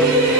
Spirit.